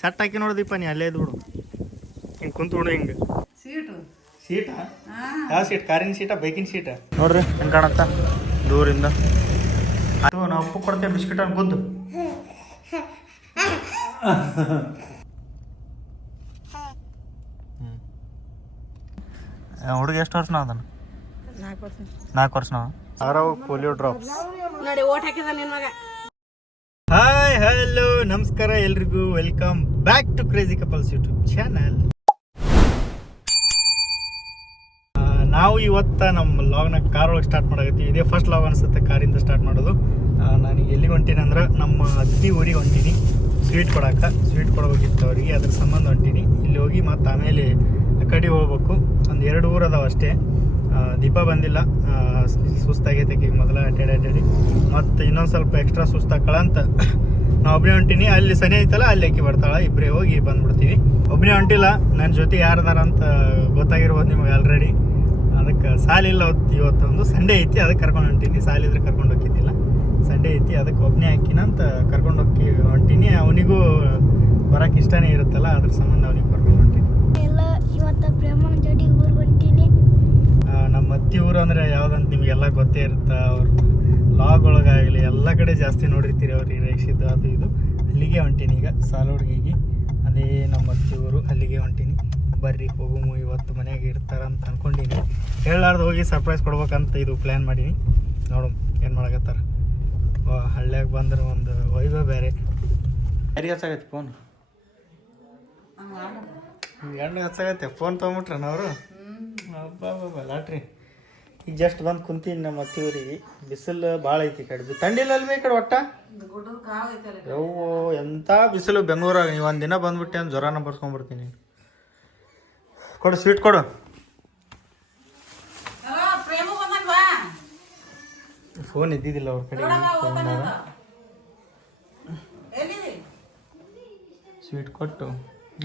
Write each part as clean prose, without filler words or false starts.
Set ಹಾಕಿ ನೋಡ್ದಿಪ್ಪ ನೀ ಅಲ್ಲೇ ಇದ್ದು ಬಿಡು ಹಿಂಗೆ ಕುಂತು ಬಿಡು ಹಿಂಗೆ ಸೀಟಾ ಯಾವ ಸೀಟ್ ಕಾರಿನ ಸೀಟಾ ಬೈಕಿನ ಸೀಟಾ ನೋಡ್ರಿ ಹೆಂಗೆ ಕಾಣತ್ತ ದೂರಿಂದ ಅದು ನಾವು ಉಪ್ಪು ಕೊಡ್ತೇವೆ ಬಿಸ್ಕಿಟ್ ಅನ್ನು ಗುದ್ದು ಹುಡುಗ ಎಷ್ಟು ವರ್ಷ ನಾವು ಅದನ್ನು 4 ವರ್ಷ ನಾವು ಆರಾವು ಪೋಲಿಯೋ ಡ್ರಾಪ್ಸ್ ನೋಡಿ ಓಟ್ ಹಾಕಿದ ನಿನ್ ಮಗ. ಹಾಯ್ ಹಲೋ ನಮಸ್ಕಾರ ಎಲ್ರಿಗೂ welcome back to Crazy Couples YouTube channel. ನಾವು ಇವತ್ತು ನಮ್ಮ ಲಾಗ್ನ ಕಾರ್ ಒಳಗೆ ಸ್ಟಾರ್ಟ್ ಮಾಡಾಕತ್ತೀವಿ. ಇದೇ ಫಸ್ಟ್ ಲಾಗ್ ಅನಿಸುತ್ತೆ ಕಾರಿಂದ ಸ್ಟಾರ್ಟ್ ಮಾಡೋದು. ನಾನು ಎಲ್ಲಿಗೆ ಹೊಂಟೀನಿ ಅಂದ್ರೆ ನಮ್ಮ ಅತ್ತಿ ಊರಿಗೆ ಹೊಂಟೀನಿ ಸ್ವೀಟ್ ಕೊಡಬೇಕಿತ್ತು ಅವರಿಗೆ, ಅದ್ರ ಸಂಬಂಧ ಹೊಂಟೀನಿ. ಇಲ್ಲಿ ಹೋಗಿ ಮತ್ತು ಆಮೇಲೆ ಆ ಕಡೆ ಹೋಗ್ಬೇಕು. ಒಂದು 2 ಊರು ಅದಾವ ಅಷ್ಟೇ. ದೀಪ ಬಂದಿಲ್ಲ, ಸುಸ್ತಾಗೈತೆ ಮೊದಲ ಅಡ್ಡಾಡಿ ಮತ್ತು ಇನ್ನೊಂದು ಸ್ವಲ್ಪ ಎಕ್ಸ್ಟ್ರಾ ಸುಸ್ತಾಕಳ ಅಂತ ನಾವು ಒಬ್ಬನೇ ಹೊಂಟೀನಿ. ಅಲ್ಲಿ ಸನಿ ಐತಲ್ಲ ಅಲ್ಲಿ ಆಕಿ ಬರ್ತಾಳೆ, ಇಬ್ಬರೇ ಹೋಗಿ ಬಂದ್ಬಿಡ್ತೀವಿ. ಒಬ್ಬನೇ ಹೊಂಟಿಲ್ಲ, ನನ್ನ ಜೊತೆ ಯಾರದಾರ ಅಂತ ಗೊತ್ತಾಗಿರ್ಬೋದು ನಿಮಗೆ ಆಲ್ರೆಡಿ. ಅದಕ್ಕೆ ಸಾಲಿಲ್ಲ ಇವತ್ತೊಂದು ಸಂಡೇ ಐತಿ, ಅದಕ್ಕೆ ಕರ್ಕೊಂಡು ಹೊಂಟೀನಿ. ಸಾಲಿದ್ರೆ ಕರ್ಕೊಂಡು ಹೋಗಿದ್ದಿಲ್ಲ, ಸಂಡೇ ಐತಿ ಅದಕ್ಕೆ ಒಬ್ಬನೇ ಹಾಕಿನ ಅಂತ ಕರ್ಕೊಂಡು ಹೊಂಟೀನಿ. ಅವನಿಗೂ ಬರೋಕೆ ಇಷ್ಟನೇ ಇರುತ್ತಲ್ಲ, ಅದ್ರ ಸಂಬಂಧ ಅವನಿಗೆ ಕರ್ಕೊಂಡು ಹೊಂಟೀನಿ. ಇವತ್ತು ಪ್ರೇಮನ ಜೋಡಿ ಊರಿಗೆ ಹೊಂಟೀನಿ. ನಮ್ಮ ಅತ್ತಿ ಊರು ಅಂದರೆ ಯಾವುದಂತ ನಿಮಗೆಲ್ಲ ಗೊತ್ತೇ ಇರುತ್ತೆ. ಅವ್ರ ಲಾಗ್ ಒಳಗಾಗಲಿ ಎಲ್ಲ ಕಡೆ ಜಾಸ್ತಿ ನೋಡಿರ್ತೀರಿ ಅವ್ರಿಗೆ ರೇಕ್ಷಿದ್ದು ಅದು ಇದು. ಅಲ್ಲಿಗೆ ಹೊಂಟೀನಿ ಈಗ ಸಾಲುಡ್ಗಿಗೆ, ಅದೇ ನಮ್ಮ ಅತ್ತಿ ಊರು, ಅಲ್ಲಿಗೆ ಹೊಂಟೀನಿ. ಬರ್ರಿ ಹೋಗುಮು, ಇವತ್ತು ಮನೆಯಾಗೆ ಇರ್ತಾರಂತ ಅಂದ್ಕೊಂಡೀನಿ. ಹೇಳಾರ್ದು ಹೋಗಿ ಸರ್ಪ್ರೈಸ್ ಕೊಡ್ಬೇಕಂತ ಇದು ಪ್ಲ್ಯಾನ್ ಮಾಡೀನಿ. ನೋಡು ಏನು ಮಾಡಕತ್ತಾರ. ಹಳ್ಳಿಯಾಗ ಬಂದ್ರೆ ಒಂದು ವೈಭವ ಬೇರೆ. ಯಾರಿಗೆ ಹಚ್ಚಾಗೈತೆ ಫೋನ್? ಗಂಡು ಹಚ್ಚಾಗೈತೆ ಫೋನ್ ತೊಗೊಂಬಿಟ್ರೆ ಅವರು. ಹಬ್ಬ ಲಾಟ್ರಿ. ಈಗ ಜಸ್ಟ್ ಬಂದು ಕುಂತೀನಿ ನಮ್ಮ ಅತ್ತಿ ಊರಿಗೆ. ಬಿಸಿಲು ಭಾಳ ಐತಿ ಈ ಕಡೆ, ಥಂಡಿಲ್ಲ ಅಲ್ವೇ ಈ ಕಡೆ ಒಟ್ಟ. ಯವ್ವೋ ಎಂಥ ಬಿಸಿಲು ಬೆಂಗಳೂರಾಗ. ನೀವು ಒಂದು ದಿನ ಬಂದ್ಬಿಟ್ಟೆ ಅಂತ ಜ್ವರನ ಬರ್ಸ್ಕೊಂಡ್ಬರ್ತೀನಿ. ಕೊಡು ಸ್ವೀಟ್ ಕೊಡು. ಫೋನ್ ಇದ್ದಿದ್ದಿಲ್ಲ ಅವ್ರ ಕಡೆ, ಸ್ವೀಟ್ ಕೊಟ್ಟು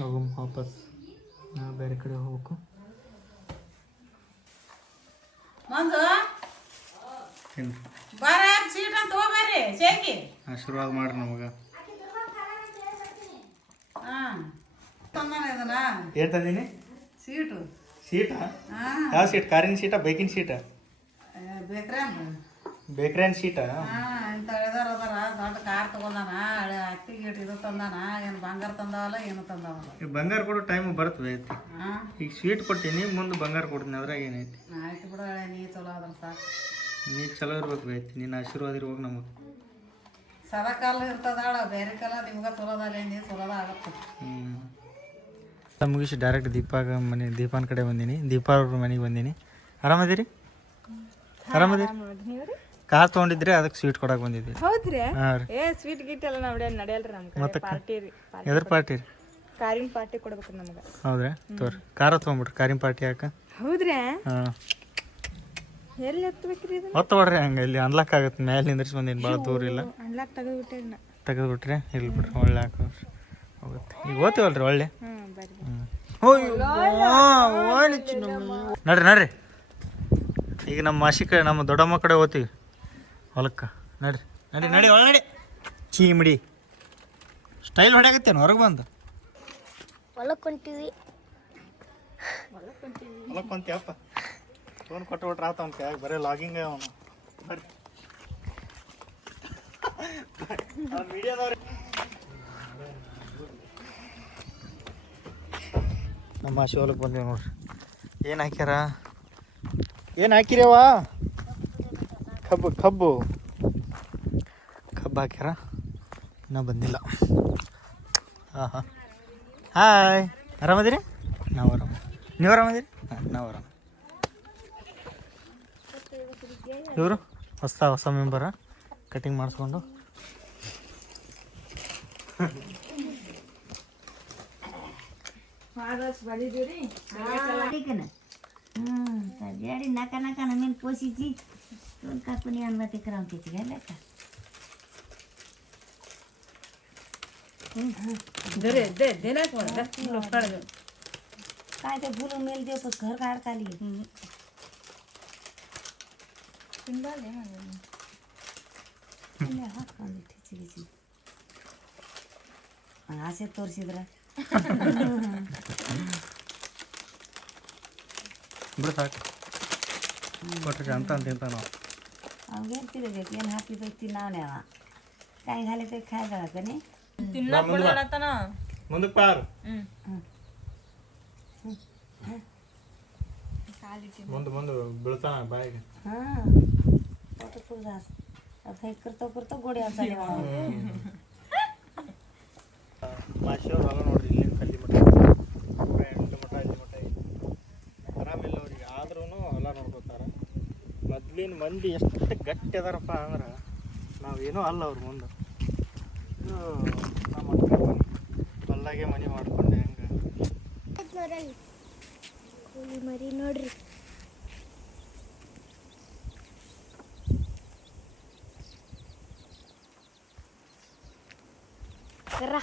ಹೋಗು ವಾಪಸ್. ನಾವು ಬೇರೆ ಕಡೆ ಹೋಗ್ಬೇಕು. ಆಶೀರ್ವಾದ ಮಾಡ್ರಿ ನಮಗೆ. ಏನ್ ತಂದೀನಿ? ಸೀಟಾ ಯಾವ ಸೀಟ್? ಕಾರಿನ ಸೀಟಾ ಬೈಕಿನ ಸೀಟಾ? ಬೇಕ್ರೇನ್ ಸೀಟಾ? ಬಂಗಾರ ಕೊಡೋ ಟೈಮ್ ಬರ್ತದೆ ಐತಿ. ಈಗ ಸ್ವೀಟ್ ಕೊಟ್ಟಿನಿ, ಮುಂದೆ ಬಂಗಾರ ಕೊಡ್ತೀನಿ, ಅದ್ರಾಗ ಏನೈತಿ. ನೀ ಚಲೋ ಇರ್ಬೇಕು ಐತಿ, ನಿನ್ನ ಆಶೀರ್ವಾದ ಇರ್ಬೇಕು ನಮಗೆ. ಸದಾ ಕಾಲ ಇರ್ತದಾಳ, ಬೇರೆ ಕಾಲ ನಿಮ್ಗೆ ಚಲೋದಲ್ಲ, ನೀ ಚಲೋದ ಆಗುತ್ತೆ. ಮುಗಿಸಿ ಡೈರೆಕ್ಟ್ ದೀಪಾನ ಕಡೆ ಬಂದೀನಿ. ದೀಪಾ ಅವ್ರ ಮನೆಗೆ ಬಂದೀನಿ. ಆರಾಮದಿರಿ? ಕಾರ್ ತೊಗೊಂಡಿದ್ರಿ, ಅದಕ್ಕೆ ಸ್ವೀಟ್ ಕೊಡಕ್ಕೆ ಬಂದಿದ್ವಿ. ಹೌದ್ರಿ? ಸ್ವೀಟ್ ಗೀಟ್ ಎಲ್ಲ ನಡೆಯಲ್ರಿ ನಮ್ಗೆ. ಪಾರ್ಟಿ ರೀ. ಎದ್ರ ಪಾರ್ಟಿ ರೀ? ಕಾರಿನ ಪಾರ್ಟಿ ಕೊಡ್ಬೇಕು ನಮ್ಗೆ. ಹೌದ್ರಾ? ತೋರಿ ಕಾರ ತೊಗೊಂಬಿಡ್ರಿ, ಕಾರಿನ ಪಾರ್ಟಿ ಯಾಕ? ಹೌದ್ರಾ? ಹಾಂ. ಎಲ್ಲಿ ಎತ್ತಬೇಕ್ರಿ ಇದು? ಹೊತ್ತಬೇಡ್ರಿ, ಹಂಗೆ ಇಲ್ಲಿ ಅನ್ಲಾಕ್ ಆಗುತ್ತೆ. ಮೇಲೆ ನಿಂದ್ರಿಸಿ ಬಂದೀನಿ, ಭಾಳ ದೂರ ಇಲ್ಲ. ಅನ್ಲಾಕ್ ತೆಗೆದ್ಬಿಟ್ರಿ? ಇಲ್ಲಿ ಬಿಡ್ರಿ, ಒಳ್ಳೆ ಹಾಕೋರಿ ಹೋಗುತ್ತೆ. ಈಗ ಓದ್ತೀವಲ್ರಿ ಒಳ್ಳೆ. ನಡ್ರಿ ಈಗ ನಮ್ಮ ಮಾಸಿಕ ನಮ್ಮ ದೊಡ್ಡಮ್ಮ ಕಡೆ ಹೋಗ್ತೀವಿ ಹೊಲಕ್ಕೆ. ನಡಿ ಒಳ ನಡಿ. ಚೀಮಿಡಿ ಸ್ಟೈಲ್ ಹೊಡ್ಯಾಗತ್ತೇನು ಹೊರಗೆ ಬಂದು? ಹೊಲಕ್ಕೆ ಹೊಂತೀವಪ್ಪ. ಫೋನ್ ಕೊಟ್ಟುಬಿಟ್ರೆ ಆತ ಅವ್ನ ಕೈಯಾಗ, ಬರೀ ಲಾಗಿಂಗ್ ಅವನು. ಬರ್ರಿ ಮೀಡಿಯಾದವ್ರಿ. ನಮ್ಮ ಮಾಸಿ ಹೊಲಕ್ಕೆ ಬಂದೀವಿ ನೋಡ್ರಿ. ಏನು ಹಾಕಿರವ? ಕಬ್ಬು ಹಾಕ್ಯಾರ, ಇನ್ನೂ ಬಂದಿಲ್ಲ. ಹಾಂ. ಹಾಯ್, ಆರಾಮದಿರಿ? ನಾವು ಆರಾಮ. ನೀವು ಆರಾಮದಿರಿ? ಹಾಂ, ನಾವು ಆರಾಮ. ಇವರು ಹೊಸ ಮೆಂಬರ, ಕಟಿಂಗ್ ಮಾಡಿಸ್ಕೊಂಡು. jadi naka-naka namin posisi doon kakunian mati kerang kecil leka. दे ना कोण लोक काढ. काय ते भूल मेल दे तो घर काढ खाली. ತಿಂದಾಲೆ ಇಲ್ಲ ಹಾಕೊಂಡು ತಿಚ್ಚಿ. ಆಸೆ ತೋರಿಸಿದ್ರ ಬಿಡು ಸಾಕು ಕೊಟ್ಟರೆ ಅಂತ ತಿಂತ ನಾವು ಅವ್ಗೇನು ತಿಳಿಬೇಕು ಏನು ಹಾಕಿದ್ದು ತಿನ್ನವನೇ ಅವ ಕಾಯಿ ಹಾಲಿಗೆ ಕಾಯ್ದಾಳಕನಿ ಮುಂದಕ್ಕೆ ಪಾರು ಮುಂದೆ ಬೀಳ್ತಾನ ಬಾಯಿಗೆ ಹಾಂ फोटो खूप जास आता हे करतो गोडी आचारी ಮಾಶಿಯವ್ರು ಹೊಲ ನೋಡ್ರಿ ಇಲ್ಲಿ ಕಲ್ಲಿ ಮಠ ಎಂಟು ಮಠ ಇಲ್ಲಿ ಮಠ ಆರಾಮಿಲ್ಲ ಅವ್ರಿಗೆ ಆದ್ರೂ ಹೊಲ ನೋಡ್ಕೋತಾರ ಮೊದ್ಲಿನ ಮಂದಿ ಎಷ್ಟು ಗಟ್ಟಿ ಅದಾರಪ್ಪ ಅಂದ್ರೆ ನಾವೇನೂ ಅಲ್ಲ ಅವ್ರ ಮುಂದೆ ನಮ್ಮ ಹೊಲ್ಲಾಗೆ ಮನೆ ಮಾಡ್ಕೊಂಡೆ ಹೆಂಗೆ ಮರಿ ನೋಡ್ರಿ ಕರ್ರ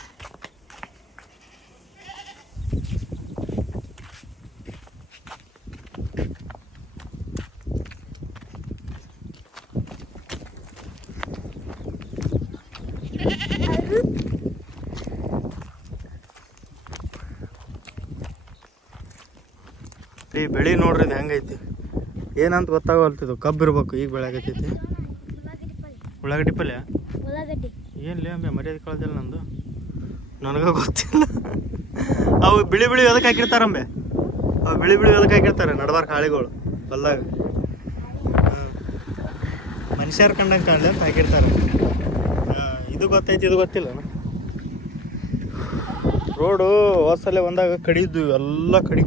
ಈ ಬೆಳೆ ನೋಡ್ರಿ ಇದು ಹೆಂಗೈತಿ ಏನಂತ ಗೊತ್ತಾಗಲ್ತಿದ್ದು ಕಬ್ಬು ಇರ್ಬೇಕು ಈಗ ಬೆಳೆಯಾಗೈತಿ ಉಳ್ಳಾಗಡ್ಡಿ ಪಲ್ಯ ಉಳ್ಳಾಗಡ್ಡಿ ಏನ್ಲೇ ಅಂಬೆ ಮರ್ಯಾದೆ ಕಳ್ದಿಲ್ಲ ನಂದು ನನಗೆ ಗೊತ್ತಿಲ್ಲ ಅವು ಬಿಳಿ ಬಿಳಿ ಅದಕ್ಕೆ ಹಾಕಿರ್ತಾರಂಬೆ ಅವು ಬಿಳಿ ಬಿಳಿ ಅದಕ್ಕೆ ಹಾಕಿರ್ತಾರೆ ನಡಬಾರ್ಕ ಹಾಳಿಗಳು ಹೊಲ್ದಾಗ ಮನುಷ್ಯರು ಕಂಡಂಗೆ ಕಾಣಲಿ ಅಂತ ಹಾಕಿರ್ತಾರೆ ಇದು ಗೊತ್ತೈತಿ ಇದು ಗೊತ್ತಿಲ್ಲ ರೋಡು ಹೊಸಲೆ ಒಂದಾಗ ಕಡಿದ್ದು ಎಲ್ಲ ಕಡಿ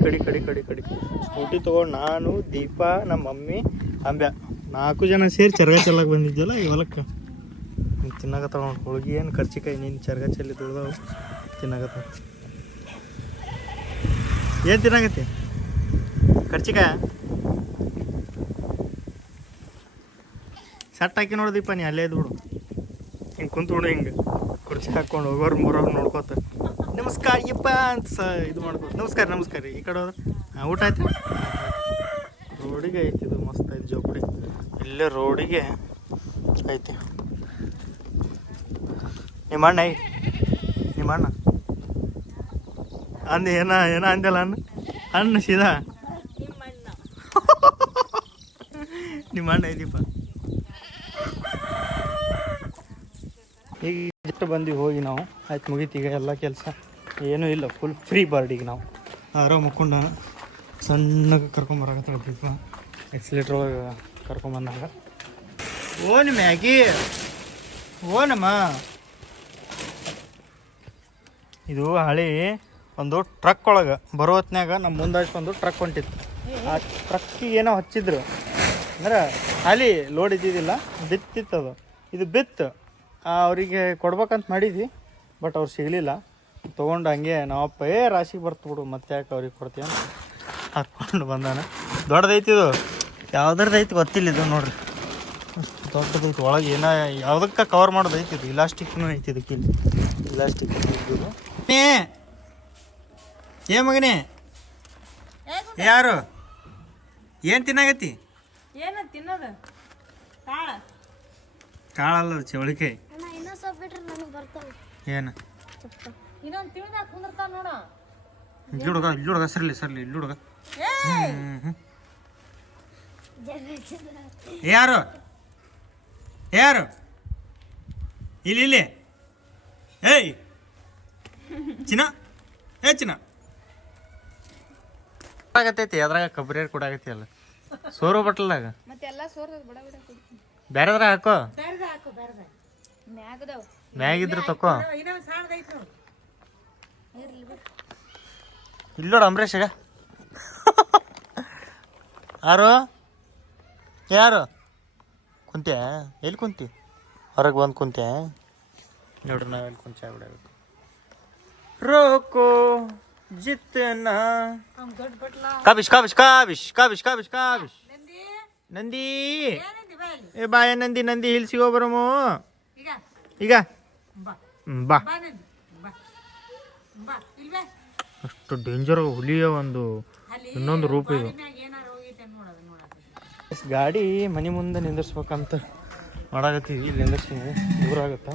ಸ್ಕೂಟಿ ತೊಗೊಂಡು ನಾನು ದೀಪಾ ನಮ್ಮ ಮಮ್ಮಿ ಅಂಬ್ಯಾ 4 ಜನ ಸೇರಿ ಚರ್ಗ ಚೆಲ್ಲಕ್ಕೆ ಬಂದಿದ್ವಲ್ಲ ಈ ಹೊಲಕ್ಕೆ ತಿನ್ನಾಗತ್ತಾವ ನೋಡಿ ಹೋಳಿಗೆ ಏನು ಕರ್ಚಿಕಾಯಿ ನೀನು ಚರ್ಗ ಚೆಲ್ಲಿ ದುಡ್ದವು ತಿನ್ನಾಗತ್ತಾವ ಏನು ತಿನ್ನಾಗತ್ತಿ ಕರ್ಚಿಕಾಯ ಸಟ್ ಹಾಕಿ ನೋಡಿ ದೀಪ ನೀ ಅಲ್ಲೇ ಇದ್ದು ಬಿಡು ಹಿಂಗೆ ಕುಂತು ಬಿಡು ಹಿಂಗೆ ಕುರ್ಚಿ ಹಾಕ್ಕೊಂಡು ಹೋಗೋರು ಮೂರೋರು ನೋಡ್ಕೋತ ನಮಸ್ಕಾರ ಯಪ್ಪ ಅಂತ ಇದು ಮಾಡ್ಕೋ ನಮಸ್ಕಾರ ಈ ಕಡೆ ಹೋದ್ರೆ ಊಟ ಆಯ್ತು ರೋಡಿಗೆ ಐತಿ ಇದು ಮಸ್ತ್ ಐತಿ ಜೋಪಡಿ ಇಲ್ಲೇ ರೋಡಿಗೆ ಐತಿ ನಿಮ್ಮ ಅಣ್ಣ ಅಂದ ಏನ ಅಂದಲ್ಲ ಅಣ್ಣ ಸೀದಾ ನಿಮ್ಮ ಅಣ್ಣ ಐತಿಪ್ಪ ಈಗ ಎಷ್ಟು ಬಂದ್ವಿ ಹೋಗಿ ನಾವು ಆಯ್ತು ಮುಗೀತೀಗ ಎಲ್ಲ ಕೆಲಸ ಏನೂ ಇಲ್ಲ ಫುಲ್ ಫ್ರೀ ಬರ್ಡಿಗೆ ನಾವು ಆರಾಮ ಮುಕ್ಕೊಂಡ ಸಣ್ಣಗೆ ಕರ್ಕೊಂಬರಾಗತ್ತ ದೀಪ ಎಕ್ಸಿಲೇಟ್ರ್ ಒಳಗೆ ಕರ್ಕೊಂಬಂದಾಗ ಓನ್ ಮ್ಯಾಗಿ ಓನಮ್ಮ ಇದು ಹಳಿ ಒಂದು ಟ್ರಕ್ ಒಳಗೆ ಬರೋ ಹೊತ್ನ್ಯಾಗ ನಮ್ಮ ಮುಂದಾಜ್ ಒಂದು ಟ್ರಕ್ ಹೊಂಟಿತ್ತು ಆ ಟ್ರಕ್ಕಿಗೆ ಏನೋ ಹಚ್ಚಿದ್ರು ಅಂದ್ರೆ ಹಾಲಿ ಲೋಡ್ ಇದ್ದಿದ್ದಿಲ್ಲ ಬಿತ್ತಿತ್ತದು ಇದು ಬಿತ್ತು ಅವರಿಗೆ ಕೊಡ್ಬೇಕಂತ ಮಾಡಿದ್ವಿ ಬಟ್ ಅವ್ರು ಸಿಗಲಿಲ್ಲ ತೊಗೊಂಡು ಹಂಗೆ ನಾವಪ್ಪ ರಾಶಿಗೆ ಬರ್ತು ಬಿಡು ಮತ್ತೆ ಯಾಕೆ ಅವ್ರಿಗೆ ಕೊಡ್ತೀವಿ ಅಂತ ಹಾಕ್ಕೊಂಡು ಬಂದಾನ ದೊಡ್ಡದೈತಿ ಇದು ಯಾವ್ದ್ರದ್ದು ಗೊತ್ತಿಲ್ಲ ಇದು ನೋಡ್ರಿ ಅಷ್ಟು ದೊಡ್ಡದೈತಿ ಒಳಗೆ ಏನೋ ಯಾವುದಕ್ಕೆ ಕವರ್ ಮಾಡೋದೈತಿ ಇದು ಇಲಾಸ್ಟಿಕ್ನೂ ಐತಿ ಇದಕ್ಕೆ ಇಲ್ಲಿ ಇಲಾಸ್ಟಿಕ್ ಇದ್ದು ಏ ಮಗನೇ ಯಾರು ಏನು ತಿನ್ನಾಗತ್ತಿ ಏನ ತಿನ್ನೋದು ಕಾಳ ಕಾಳಲ್ಲ ಚವಳಿಕಾಯಿ ಇನ್ನೊಂದು ಸ್ವಲ್ಪ ಬಿಟ್ರೆ ನನಗೆ ಬರ್ತಾವೆ ಏನು ಇನ್ನೊಂದು ತಿಳ್ದಾಗ ಕುಂದಿರ್ತಾವ ನೋಡ ಇಲ್ಲಿ ಹುಡುಗ ಸರ್ಲಿ ಇಲ್ಲಿ ಹುಡುಗ ಯಾರು ಇಲ್ಲಿ ಏಯ್ ಚಿನ್ನ ಆಗತ್ತೈತಿ ಅದ್ರಾಗ ಕೊಬ್ಬರಿ ಕೊಡಾಗತ್ತಿ ಅಲ್ಲ ಸೋರು ಬಟ್ಲದಾಗ ಮತ್ತೆಲ್ಲ ಸೋರ್ದ ಬಡ ಬಡ ಕುಡ್ತೀನಿ ಬೇರೆದ್ರಾಗ ಹಾಕೋ ಮ್ಯಾಗದವ್ ಮ್ಯಾಗಿದ್ರು ತಕೋ ಇನ್ನೊಂದು ಸಾಣದೈತಿ ನೋಡು ಇಲ್ಲಿ ನೋಡು ಅಂಬರೀಷ್ ಈಗ ಯಾರು ಕುಂತ್ಯಾ ಎಲ್ಲಿ ಕುಂತಿ ಹೊರಗೆ ಬಂದು ಕುಂತ್ಯಾ ನೋಡ್ರಿ ನಾವು ಎಲ್ಲಿ ಕುಂಚ ಬಿಡಬೇಕು ರೋಕೋ ಜಿತ್ತನ ಕಾಬಿಶ್ ನಂದಿ ಏ ಬಾಯ ನಂದಿ ಇಲ್ಲಿ ಸಿಗೋ ಬರಮು ಈಗ ಬಾ ಅಷ್ಟು ಡೇಂಜರ್ ಹುಲಿಯ ಒಂದು ಇನ್ನೊಂದು ರೂಪ ಇದು ಗಾಡಿ ಮನೆ ಮುಂದೆ ನಿಂದಿರ್ಸ್ಬೇಕಂತ ಮಾಡಾಕತ್ತೀವಿ ಇಲ್ಲಿ ನಿಂದಿರ್ಸ್ತೀನಿ ದೂರ ಆಗುತ್ತಾ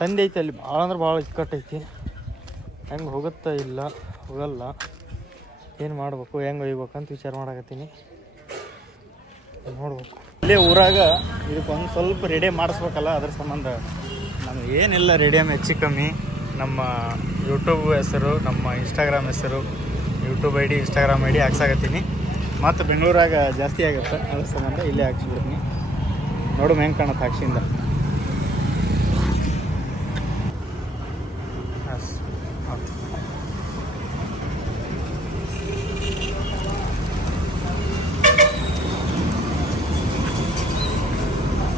ಸಂಧಿ ಐತೆ ಅಲ್ಲಿ ಭಾಳ ಅಂದ್ರೆ ಭಾಳ ಇಕ್ಕಟ್ಟೈತಿ. ಹೆಂಗೆ ಹೋಗುತ್ತಾ ಇಲ್ಲ ಹೋಗಲ್ಲ, ಏನು ಮಾಡ್ಬೇಕು ಹೆಂಗೆ ಒಯ್ಬೇಕಂತ ವಿಚಾರ ಮಾಡಕತ್ತೀನಿ. ನೋಡ್ಬೇಕು. ಇಲ್ಲೇ ಊರಾಗ ಇದಕ್ಕೊಂದು ಸ್ವಲ್ಪ ರೆಡಿ ಮಾಡಿಸ್ಬೇಕಲ್ಲ, ಅದ್ರ ಸಂಬಂಧ ನಮ್ಗೆ ಏನಿಲ್ಲ ರೆಡಿಯಮ್ ಹೆಚ್ಚು ಕಮ್ಮಿ ನಮ್ಮ ಯೂಟ್ಯೂಬ್ ಹೆಸರು, ನಮ್ಮ ಇನ್ಸ್ಟಾಗ್ರಾಮ್ ಹೆಸರು, YouTube I D, Instagram I D ಹಾಕ್ಸಾಕತ್ತೀನಿ. ಮತ್ತು ಬೆಂಗಳೂರಾಗ ಜಾಸ್ತಿ ಆಗುತ್ತೆ, ಅದ್ರ ಸಂಬಂಧ ಇಲ್ಲೇ ಹಾಕ್ಸ್ಬಿಡ್ತೀನಿ. ನೋಡು ಹೆಂಗೆ ಕಾಣುತ್ತೆ ಹಾಕ್ಸಿಂದ.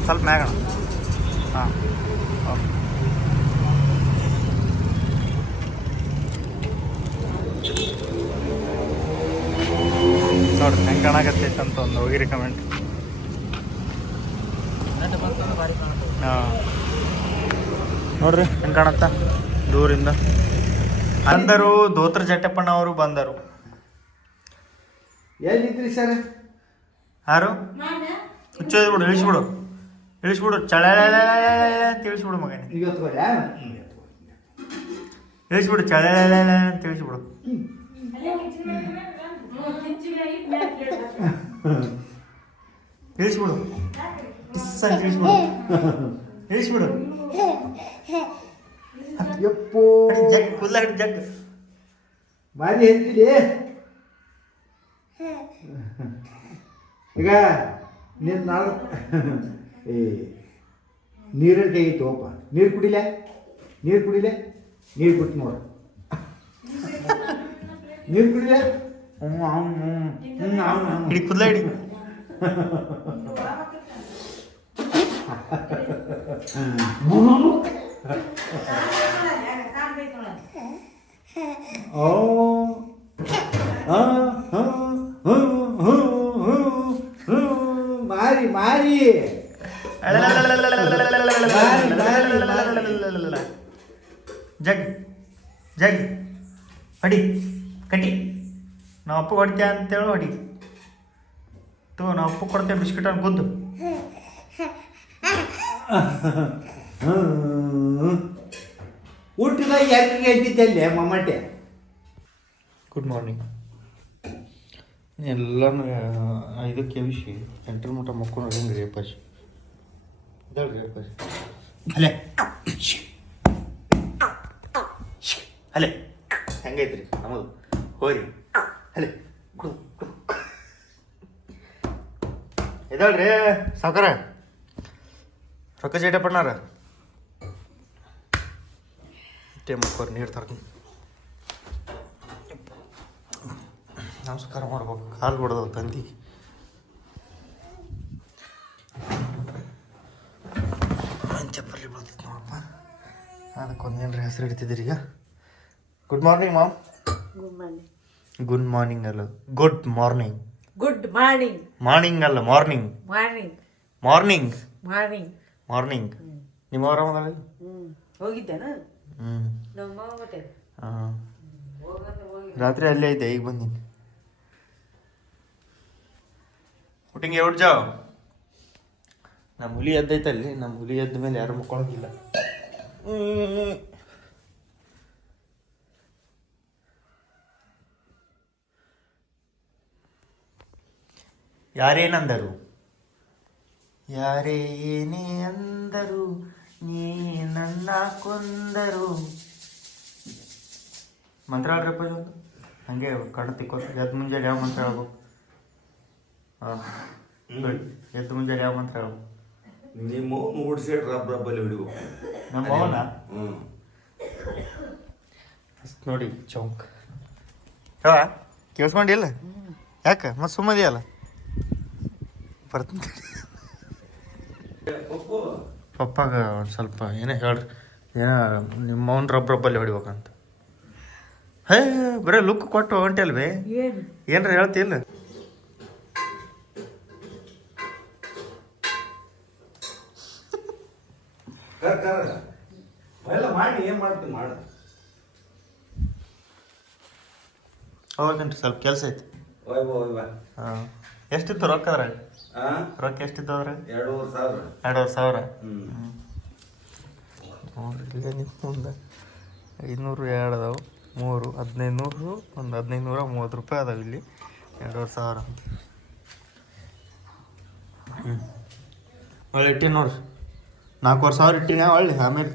ಸ್ವಲ್ಪ ಮ್ಯಾಗಣ. ಹಾಂ ಓಕೆ. ನೋಡ್ರಿ ಹೆಂಗೆ ಕಾಣಕತ್ತೈತೆ ಅಂತ ಒಂದು ಹೋಗಿರಿ ಕಮೆಂಟ್. ಹಾಂ ನೋಡ್ರಿ ಹೆಂಗೆ ಕಾಣತ್ತ ದೂರಿಂದ. ಅಂದರು ಧೋತ್ರ ಜಟ್ಟಪ್ಪಣ್ಣ ಅವರು ಬಂದರು. ಎಲ್ಲಿದ್ರಿ ಸರ್? ಯಾರು ಹುಚ್ಚೋದ್ಬಿಡು, ಇಳಿಸ್ಬಿಡು ಚಳ ಅಂತ ಇಳಿಸ್ಬಿಡು ಮಗನೇ. ಇಳಿಸ್ಬಿಡು ಚಳ ಅಂತ ಇಳಿಸ್ಬಿಡು. ಇಳಿಸ್ಬಿಡು ಇಳಿಸ್ಬಿಡು. ಯಪ್ಪೋ ಜಗ್ ಕುಲ್ಲ ಹಿಡಿದು ಜಗ್ ಭಾರಿ ಹೇಳ್ತೀರಿ. ಈಗ ನೀನು ನಾಳೆ ನೀರಿನ ಕೈಗಿತ್ತು ಅಪ್ಪ. ನೀರು ಕುಡಿಲೆ ನೀರು ಕುಡ್ತು ನೋಡು. ನೀರು ಕುಡಿಲೆ ಹಿಡಿ ಕುಲ್ಲ ಹಿಡಿ. ಮಾರಿ ಮಾರಿ ಜಗ್ ಜಗ್ ಹೊಡಿ ಕಟಿ. ನಾವು ಅಪ್ಪು ಹೊಡಿತೀಯ ಅಂತೇಳಿ ಹೊಡಿ. ನಾವು ಅಪ್ಪು ಕೊಡ್ತೇವೆ ಬಿಸ್ಕಿಟ್ ಅಂತ ಗುದ್ದು. ಊಟದಾಗ ಯಾಕೆ ಎದ್ದಿದ್ದಲ್ಲೇ ಮಮ್ಮಟ್ಟೆ? Good morning. ಎಲ್ಲನೂ 5ಕ್ಕೆ ವಿಷಯ 8 ಮಟ್ಟ ಮಕ್ಕೊಂಡು ಹೆಂಗೆ ರೇಪಾಜಿ ಇದಾಳ್ರಿ ರೇಪಾಜಿ. ಅಲ್ಲೇ ಅಲ್ಲೇ ಹೆಂಗೈತ್ರಿ ನಮ್ಮದು ಹೋರಿ ಅಲ್ಲೇ ಇದಾಳ್ರಿ ಸಾವ್ಕಾರ ರೊಕ್ಕ ಜೇಟಪ್ಪಣ್ಣಾರ ಇಟ್ಟೆ ಮಕ್ಕೋರಿ ನೀರು ತರ್ತೀನಿ. ನಮಸ್ಕಾರ ಮಾಡ್ಬೇಕು, ಕಾಲು ಬಿಡೋದು ತಂದಿ. ಚಪ್ಪಲಿ ಬರ್ತೈತೆ ನೋಡಪ್ಪ, ಅದಕ್ಕೊಂದೇನ್ರಿ ಹೆಸರು ಇಡ್ತಿದ್ದೀರಿ ಈಗ. Good morning mom. Good morning ಅಲ್ಲ, good morning. Good morning. Morning ಅಲ್ಲ, morning. Morning morning morning morning. ನಿಮ್ಮ ಆರಾಮದಲ್ಲ? ಹೋಗಿದ್ದೇನ? ಹಾಂ, ರಾತ್ರಿ ಅಲ್ಲೇ ಐತೆ, ಈಗ ಬಂದೀನಿ. ಊಟಿಂಗ್ ಎವ್ರು ಜಾವ್. ನಮ್ಮ ಹುಲಿ ಎದ್ದೈತಲ್ಲಿ, ನಮ್ಮ ಹುಲಿ ಎದ್ದ ಮೇಲೆ ಯಾರು ಮುಕ್ಕೊಳ್ಳೋದಿಲ್ಲ. ಯಾರೇನಂದರು, ಯಾರೇ ಏನೇ ಅಂದರು, ನೀ ನನ್ನ ಕೊಂದರು. ಮಂತ್ರ ಹೇಳ್ರಪ್ಪ ಒಂದು ಹಂಗೆ ಕಣ್ಣು ತಿಕ್ಕೋದು. ಎದ್ದು ಮುಂಜಾನೆ ಯಾವ ಮಂತ್ರ ಹೇಳ್ಬೇಕು? ಹಾಂ ಎದ್ದು ಮುಂಜಾನೆ ಯಾವ ಮಂತ್ರ ಹೇಳ್ಬೇಕು? ನಿಮ್ಮ ಓಡಿಸಿ ರಬ್ಬಲ್ಲಿ ಹೊಡಿಬೇಕು. ನಮ್ಮ ಮೌನ ನೋಡಿ ಚೌಕ್ ಹೇಳ ಕೇಳಿಸ್ಕೊಂಡಿಲ್ಲ? ಯಾಕೆ ಮತ್ತೆ ಸುಮ್ಮದಿಯಲ್ಲ? ಬರ್ತೀನಿ ಪಪ್ಪಾಗ ಒಂದು ಸ್ವಲ್ಪ ಏನೇ ಹೇಳ್ರಿ, ಏನೋ ನಿಮ್ಮ ಮೌನ್ ರಬ್ಬಲ್ಲಿ ಹೊಡಿಬೇಕಂತ. ಹೇ ಬರೀ ಲುಕ್ ಕೊಟ್ಟು ಹೊಂಟಲ್ವೇ, ಏನ್ರ ಹೇಳ್ತಿಲ್ಲ? ಎಲ್ಲ ಮಾಡಿ ಏನು ಮಾಡ್ತೀನಿ ಮಾಡ. ಹೋಗ್ತೀನಿ ಸ್ವಲ್ಪ ಕೆಲಸ ಐತಿ. ಹಾಂ, ಎಷ್ಟಿತ್ತು ರೊಕ್ಕ ಅದ್ರಾಗ? ರೊಕ್ಕ ಎಷ್ಟಿತ್ತು ಅದ್ರಾಗ? 2,500. 2,500. ನೋಡ್ರಿ ಇಲ್ಲೇ ನಿಂತು ಮುಂದೆ 500 ಎರಡು ಅದಾವೆ 3 1500 ಒಂದು 1530 ರೂಪಾಯಿ ಅದಾವೆ ಇಲ್ಲಿ 2500 ಒಳ್ಳೆ ಇಟ್ಟೀನಿ ನೋಡ್ರಿ 4000 ಇಟ್ಟೀನಿ ಒಳ್ಳೆ ಆಮೇಲೆ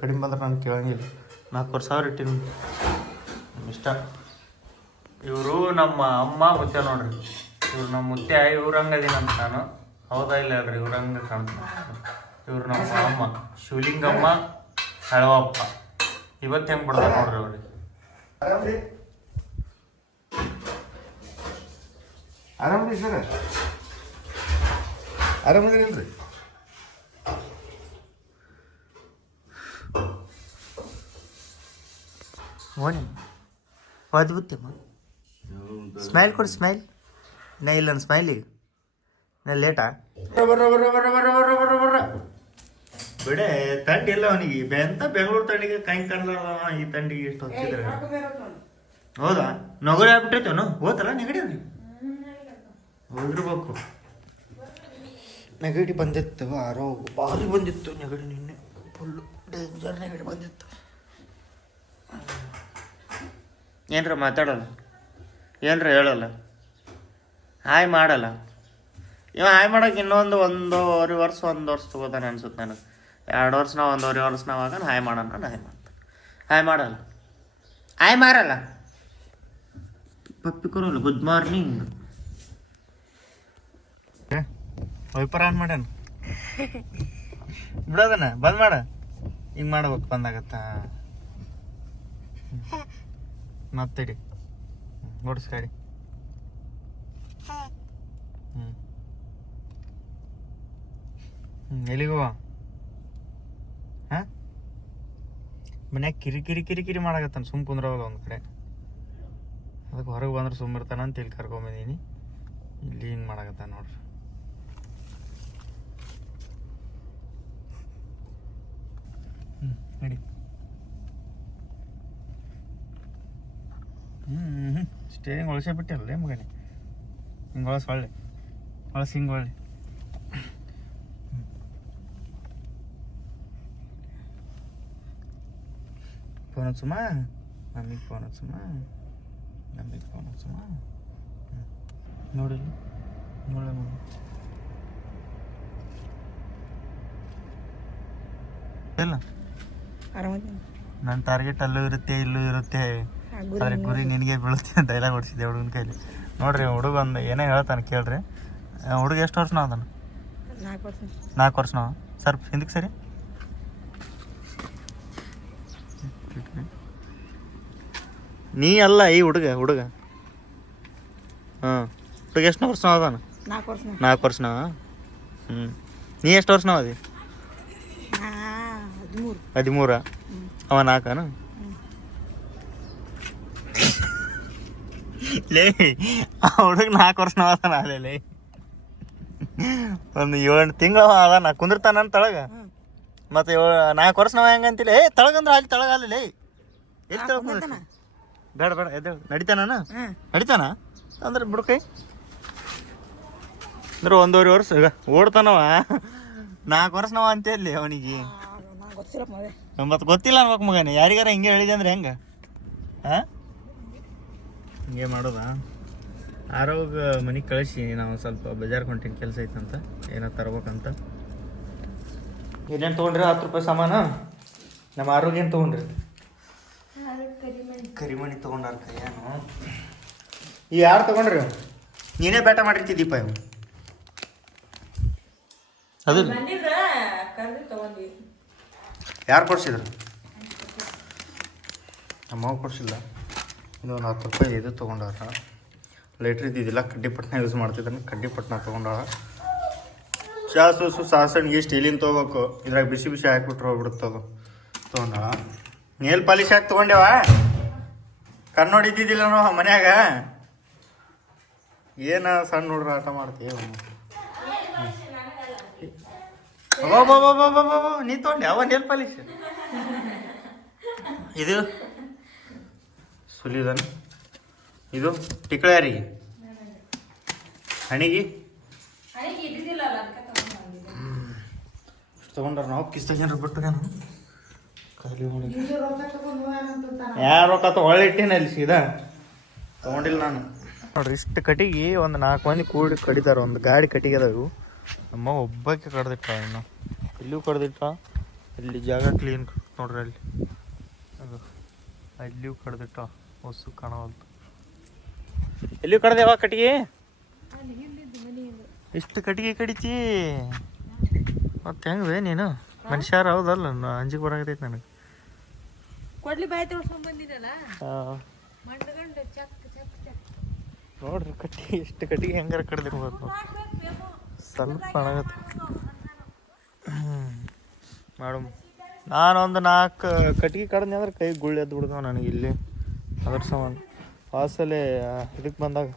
ಕಡಿಮೆ ಬಂದ್ರೆ ನಾನು ಕೇಳಂಗಿಲ್ಲ 4000 ಇಟ್ಟೀನಿ ಇಷ್ಟ. ಇವರು ನಮ್ಮ ಅಮ್ಮ ಮುತ್ಯ ನೋಡ್ರಿ, ಇವ್ರು ನಮ್ಮ ಮುತ್ಯ ಇವ್ರಂಗದಿನಂತ ನಾನು ಹೌದಾ ಇಲ್ಲ ಹೇಳ್ರಿ, ಇವ್ರಂಗ ಕಾಣ್ತಾರೆ. ಇವ್ರು ನಮ್ಮ ಅಮ್ಮ ಶಿವಲಿಂಗಮ್ಮ ಹಳವಪ್ಪ. ಇವತ್ತು ಹೆಂಗೆ ಬಿಡ್ತಾರೆ ನೋಡ್ರಿ ಅವ್ರಿಗೆ. ಆರಾಮ್ರಿ ಸರ್, ಆರಾಮದಿರಲ್ರಿ? ಓನಿ ಅದ್ಭುತಮ್ಮ ಸ್ಮೈಲ್ ಕೊಡಿ, ಸ್ಮೈಲ್ ನಾ ಇಲ್ಲ ಸ್ಮೈಲಿಗೆ ನಾ ಲೇಟಾ ಬಿಡೆ ತಂಡಿ ಇಲ್ಲ ಅವನಿಗೆ ಎಂತ ಬೆಂಗಳೂರು ತಂಡಿಗೆ ಕೈ ಕಾಣಲಾರ್ದವ ಈ ತಂಡಿಗೆ ಇಷ್ಟು ಹೊತ್ತಿದ್ರೆ. ಹೌದಾ ನಗರಿ ಆಗ್ಬಿಟ್ಟೈತೇನು? ಹೋತಲ್ಲ ನೆಗಡಿ ಅವ್ನಿಗೆ ಹೋಗಿರ್ಬೇಕು. ನೆಗಡಿ ಬಂದಿತ್ತು, ಭಾರಿ ಬಂದಿತ್ತು ನೆಗಡಿ, ನಿನ್ನೆ ಫುಲ್ಲು ಡೇಂಜರ್ ನೆಗಡಿ ಬಂದಿತ್ತು. ಏನರ ಮಾತಾಡಲ್ಲ, ಏನರ ಹೇಳಲ್ಲ, ಹಾಯ್ ಮಾಡಲ್ಲ. ಇವ ಹಾಯ್ ಮಾಡೋಕೆ ಇನ್ನೊಂದು 1.5 ವರ್ಷ 1 ವರ್ಷ ತಗೋತಾನೆ ಅನ್ಸುತ್ತೆ ನನಗೆ. 2 ವರ್ಷ ನಾವು 1.5 ವರ್ಷ ನಾವಾಗ ಹಾಯ್ ಮಾಡೋಣ, ಹಾಯ್ ಮಾಡ್ತಾನೆ. ಹಾಯ್ ಮಾಡಲ್ಲ, ಹಾಯ್ ಮಾರಲ್ಲ, ಪಪ್ಪಿ ಕೊರಲ್ಲ. ಗುಡ್ ಮಾರ್ನಿಂಗ್ ವೈಪರ್ ಆನ್ ಮಾಡ್ಯಾನ ಬಿಡೋದನ್ನ ಬಂದ್ ಮಾಡ. ಹಿಂಗೆ ಮಾಡ್ಬೇಕು ಬಂದಾಗತ್ತ ಮತ್ತಿಡಿ ನೋಡಿಸ್ ಗಾಡಿ. ಎಲ್ಲಿಗುವ ಹಾಂ ಮನ್ಯಾಗ ಕಿರಿ ಮಾಡಾಕತ್ತಾನ. ಸುಮ್ ಕುಂದ್ರವಲ್ಲ ಒಂದು ಕಡೆ, ಅದಕ್ಕೆ ಹೊರಗೆ ಬಂದ್ರೆ ಸುಮ್ಮಿರ್ತಾನ ಅಂತ ಇಲ್ಲಿ ಕರ್ಕೊಂಬಂದೀನಿ. ಇಲ್ಲಿ ಹಿಂಗೆ ಮಾಡಾಕತ್ತಾನ ನೋಡ್ರಿ. ನಡಿ. ಸ್ಟೇರಿಂಗ್ ಒಳಸೇ ಬಿಟ್ಟಿರಲ್ಲ ಮಗನೇ. ಹಿಂಗೆ ಒಳಸ್ ಒಳ್ಳೆ ಒಳಸ್ ಹಿಂಗೆ ಒಳ್ಳೆ. ಫೋನ್ ಹಚ್ಚುಮ ಮಮ್ಮಿಗೆ, ಫೋನ್ ಹಚ್ಚುಮ ಮಮ್ಮಿಗೆ, ಫೋನ್ ಹಚ್ಚುಮ. ನೋಡಿ ನೋಡ ಇಲ್ಲ ನನ್ನ ಟಾರ್ಗೆಟ್ ಅಲ್ಲೂ ಇರುತ್ತೆ ಇಲ್ಲೂ ಇರುತ್ತೆ, ಆದರೆ ಗುರಿ ನಿನಗೆ ಬೀಳುತ್ತೆ ಅಂತ ಡೈಲಾಗ್ ಹೊಡಿಸಿದೆ ಹುಡುಗನ ಕೈಲಿ. ನೋಡ್ರಿ ಹುಡುಗ ಒಂದು ಏನೇ ಹೇಳ್ತಾನೆ ಕೇಳ್ರಿ. ಹುಡುಗ ಎಷ್ಟು ವರ್ಷ ನಾವು ಅದನ್ನು 4 ವರ್ಷ ನಾವು. ಸ್ವಲ್ಪ ಹಿಂದಕ್ಕೆ ಸರಿ. ನೀ ಅಲ್ಲ ಈ ಹುಡುಗ ಹಾಂ. ಹುಡುಗ ಎಷ್ಟು ವರ್ಷ ನಾವು ಅದಾನ? 4 ವರ್ಷ ನಾವ. ನೀ ಎಷ್ಟು ವರ್ಷ ನಾವು ಅದಿ? 13. ಅವ 4 ಲೇ. ಆ ಹುಡುಗ 4 ವರ್ಷ ನಾವು ಅದಾನ ಅಲ್ಲೇ. ಒಂದು 7 ತಿಂಗಳು ಅದಾನ ಕುಂದಿರ್ತಾನ ತಳಗ. ಮತ್ತೆ 4 ವರ್ಷ ನಾವು ಹೆಂಗಂತಿಲ್ಲ. ತಳಗಂದ್ರೆ ಅಲ್ಲಿ ತಳಗ ಅಲ್ಲ ಎಲ್ಲಿ ತಳಗ ಕುಂದಿರ್ತಾನ? ಬೇಡ ಎದ್ದೇಳು. ನಡಿತಾನ ಅಂದ್ರೆ ಬಿಡ್ಕೈ ಅಂದ್ರೆ 1.5 ವರ್ಷ ಓಡ್ತಾನವ. 4 ವರ್ಷ ನಾವ ಅಂತ ಹೇಳಿ ಅವನಿಗೆ. ಮತ್ತೆ ಗೊತ್ತಿಲ್ಲ ಅನ್ಬೇಕು ಮಗನೇ. ಯಾರಿಗಾರ ಹಿಂಗೆ ಹೇಳಿದೆ ಅಂದ್ರೆ ಹೆಂಗ? ಹಾಂ ಹಿಂಗೆ ಮಾಡೋದಾ? ಆರೋಗ ಮನೆಗೆ ಕಳಿಸಿ ನಾವು ಸ್ವಲ್ಪ ಬಜಾರ್ ಹೊಂಟೀನಿ, ಕೆಲಸ ಐತಂತ, ಏನೋ ತರ್ಬೇಕಂತ. ಏನೇನು ತೊಗೊಂಡ್ರಿ? 10 ರೂಪಾಯಿ ಸಾಮಾನು. ನಮ್ಮ ಆರೋಗ್ಯ ಏನು ತೊಗೊಂಡ್ರಿ? ಕರಿಮಣಿ ತೊಗೊಂಡಾರ ಕೈಯಾನು. ಈ ಯಾರು ತೊಗೊಂಡ್ರಿ? ನೀನೇ ಬೇಟ ಮಾಡಿರ್ತಿದ್ದೀಪ ಇವು. ಅದು ಯಾರು ಕೊಡ್ಸಿದ್ರು? ನಮ್ಮವ್ವ ಕೊಡ್ಸಿಲ್ಲ. ಇದು ಒಂದು 10 ರೂಪಾಯಿ ಇದು ತೊಗೊಂಡಾರ. ಲೈಟ್ರ್ ಇದ್ದಿದ್ದಿಲ್ಲ, ಕಡ್ಡಿಪಟ್ಟಣ ಯೂಸ್ ಮಾಡ್ತಿದ್ದಾನೆ. ಕಡ್ಡಿಪಟ್ಟಣ ತೊಗೊಂಡಾಳ. ಚಾ ಸೂಸು ಸಾಸಣಿಗೆ ಸ್ಟೀಲಿನ ತೊಗೋಬೇಕು. ಇದ್ರಾಗ ಬಿಸಿ ಹಾಕ್ಬಿಟ್ರೆ ಹೋಗ್ಬಿಡುತ್ತೆ. ಅದು ತೊಗೊಂಡಾಳ. ನೇಲ್ ಪಾಲಿಶ್ ಹಾಕಿ ತೊಗೊಂಡೇವ. ಕಣ್ಣು ಇದ್ದಿದ್ದಿಲ್ಲ ನಾವು ಮನ್ಯಾಗ. ಏನ ಸಣ್ಣ ನೋಡ್ರಿ ಆಟ ಮಾಡ್ತೀವಿ. ನೀ ತೊಗೊಂಡೆ ಅವ ನೇಲ್ ಪಾಲಿಶ್? ಇದು ಸುಲಿದನ್. ಇದು ಟಿಕಳೆ ಯಾರಿಗೆ? ಹಣಿಗೆ ತೊಗೊಂಡ್ರ ನಾವು ಕಿಸ್ತಾಗ ಏನಾರು ಬಿಟ್ಟು ಖಾಲಿ ಮಾಡಿ ಯಾರು ರೊಕ್ಕ ಹೊಳ್ಳಿ ಇಟ್ಟೇನೆ ಅಲ್ಲಿ ಸೀದಾ ತೊಗೊಂಡಿಲ್ಲ ನಾನು ನೋಡ್ರಿ. ಇಷ್ಟು ಕಟ್ಟಿಗೆ ಒಂದು 4 ಮಂದಿ ಕೂಡಿ ಕಡಿತಾರ. ಒಂದು ಗಾಡಿ ಕಟ್ಟಿಗೆ ಅದಾವು. ನಮ್ಮ ಒಬ್ಬಕ್ಕೆ ಕಡ್ದಿಟ್ಟ ಇನ್ನು ಇಲ್ಲೂ ಕಡ್ದಿಟ್ಟ. ಇಲ್ಲಿ ಜಾಗ ಕ್ಲೀನ್ ನೋಡ್ರಿ, ಅಲ್ಲಿ ಅದು ಅಲ್ಲಿಯೂ ಕಡ್ದಿಟ್ಟ. ಹೊಸು ಕಾಣವಲ್ತು. ಎಲ್ಲಿಯೂ ಕಡ್ದೆ ಯಾವಾಗ ಕಟ್ಟಿಗೆ? ಇಷ್ಟು ಕಟ್ಟಿಗೆ ಕಡಿತಿ ಮತ್ತೆ ಹೆಂಗೆ ನೀನು ಮನುಷ್ಯಾರ? ಹೌದಲ್ಲ, ಅಂಜಿಗೆ ಬರಾಕತೈತಿ ನನಗೆ. ಕೊಡ್ಲಿ ಬಾಯಿ ತೊಳ್ಸ್ಕೊಂಡ್ ಬಂದಿರಲ್ಲ ಹಾಂ ಮಂಡ್ಗಂಡು ಚಕ್ ಚಕ್ ಚಕ್. ನೋಡ್ರಿ ಕಟ್ಟಿಗೆ ಎಷ್ಟು ಕಟ್ಟಿಗೆ ಹೆಂಗಾರ ಕಡ್ದಿರ್ಬೋದು. ಸ್ವಲ್ಪ ಅಣಗತ್ತೆ ಮಾಡು. ನಾನೊಂದು 4 ಕಟ್ಟಿಗೆ ಕಡ್ದೆ ಅಂದ್ರೆ ಕೈ ಗುಳ್ಳಿ ಎದ್ದು ಬಿಡ್ತಾವ ನನಗೆ ಇಲ್ಲಿ. ಅದ್ರ ಸಮಾನ ವಾಸಲೆ ಇದಕ್ಕೆ ಬಂದಾಗ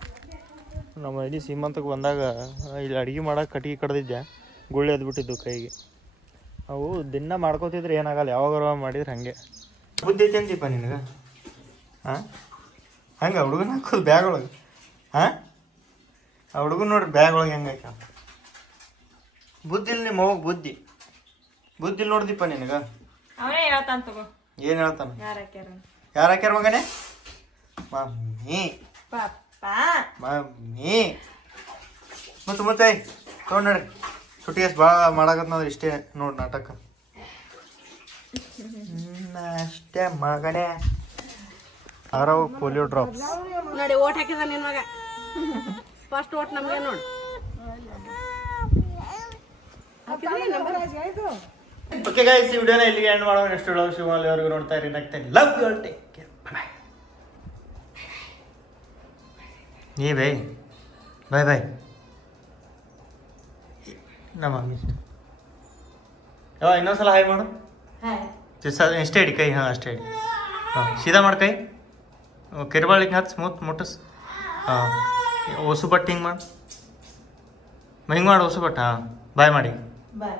ನಮ್ಮ ಇಲ್ಲಿ ಸೀಮಂತಕ್ಕೆ ಬಂದಾಗ ಇಲ್ಲಿ ಅಡುಗೆ ಮಾಡೋಕೆ ಕಟ್ಟಿಗೆ ಕಡ್ದಿದ್ದೆ, ಗುಳ್ಳಿ ಎದ್ದು ಬಿಟ್ಟಿದ್ದು ಕೈಗೆ. ಅವು ದಿನ ಮಾಡ್ಕೋತಿದ್ರೆ ಏನಾಗಲ್ಲ, ಯಾವಾಗಾರ ಮಾಡಿದ್ರೆ ಹಾಗೆ. ಬುದ್ಧಿ ಐತೆ ಅಂತೀಪ ನಿನಗೆ? ಹಾಂ ಹಂಗೆ ಹುಡುಗನ ಹಾಕೋದು ಬ್ಯಾಗ್ ಒಳಗೆ. ಹಾಂ ಆ ಹುಡುಗನ ನೋಡ್ರಿ ಬ್ಯಾಗ್ ಒಳಗೆ ಹೆಂಗೆ ಆಯ್ತು. ಬುದ್ಧಿ ಇಲ್ಲ ನಿಮ್ಮ ಹೋಗಿ ಬುದ್ಧಿ ಬುದ್ಧಿ ನೋಡ್ದಿಪ್ಪ ನಿನಗೆ. ಅವನೇ ಹೇಳ್ತಾನ ತಗೋ. ಏನು ಹೇಳ್ತಾನೆ? ಯಾರು ಹಾಕ್ಯಾರ ಯಾರು ಹಾಕ್ಯಾರ ಮಗನೇ? ಮಮ್ಮಿ ಪಾಪ ಮಮ್ಮಿ ಮತ್ತೆ ತೊಗೊಂಡು ನೋಡ್ರಿ. ಸುಟ್ಟಿಗೆಸ್ ಭಾಳ ಮಾಡಾಕತ್ ನೋಡ್ರಿ. ಇಷ್ಟೇ ನೋಡಿ ನಾಟಕ ಅಷ್ಟೇ ಮಗನೇ. ಆರವು ಪೋಲಿಯೋ ಡ್ರಾಪ್ಸ್ ನೋಡಿ ಓಟ್ ಹಾಕಿದ ನಿನ್ ಮಗ. ಫಸ್ಟ್ ಓಟ್ ನಮ್ಗೆ ನೋಡಿ. ಓಕೆ ಗೈಸ್, ಈ ವಿಡಿಯೋನ ಇಲ್ಲಿಗೆ ಎಂಡ್ ಮಾಡೋಣ. ನೆಕ್ಸ್ಟ್ ವಿಡಿಯೋ ಶಿವಮಲ್ಲಿ ಅವ್ರಿಗೆ ನೋಡ್ತಾ ಇರಿ. ನಗ್ತೇನೆ. Love you all. Take care. Bye bye bye. ನಮ್ಮ ಯಾವ ಇನ್ನೊಂದ್ಸಲ ಹಾಯ್ ಮಾಡು. ಎಷ್ಟೇ ಹಿಡಿ ಕೈ. ಹಾಂ ಅಷ್ಟೇ ಹಿಡಿ. ಹಾಂ ಸೀದಾ ಮಾಡಿ ಕೈ. ಕೆರ್ಬಾಳಿಗೆ ಹತ್ತು ಸ್ಮೂತ್ ಮುಟ್ಟಸ್. ಹಾಂ ಹೊಸು ಬಟ್ಟು ಹಿಂಗೆ ಮಾಡಿ. ಹಿಂಗೆ ಮಾಡು ಹೊಸು ಬಟ್ಟು. ಹಾಂ ಬಾಯ್ ಮಾಡಿ. ಬಾಯ್.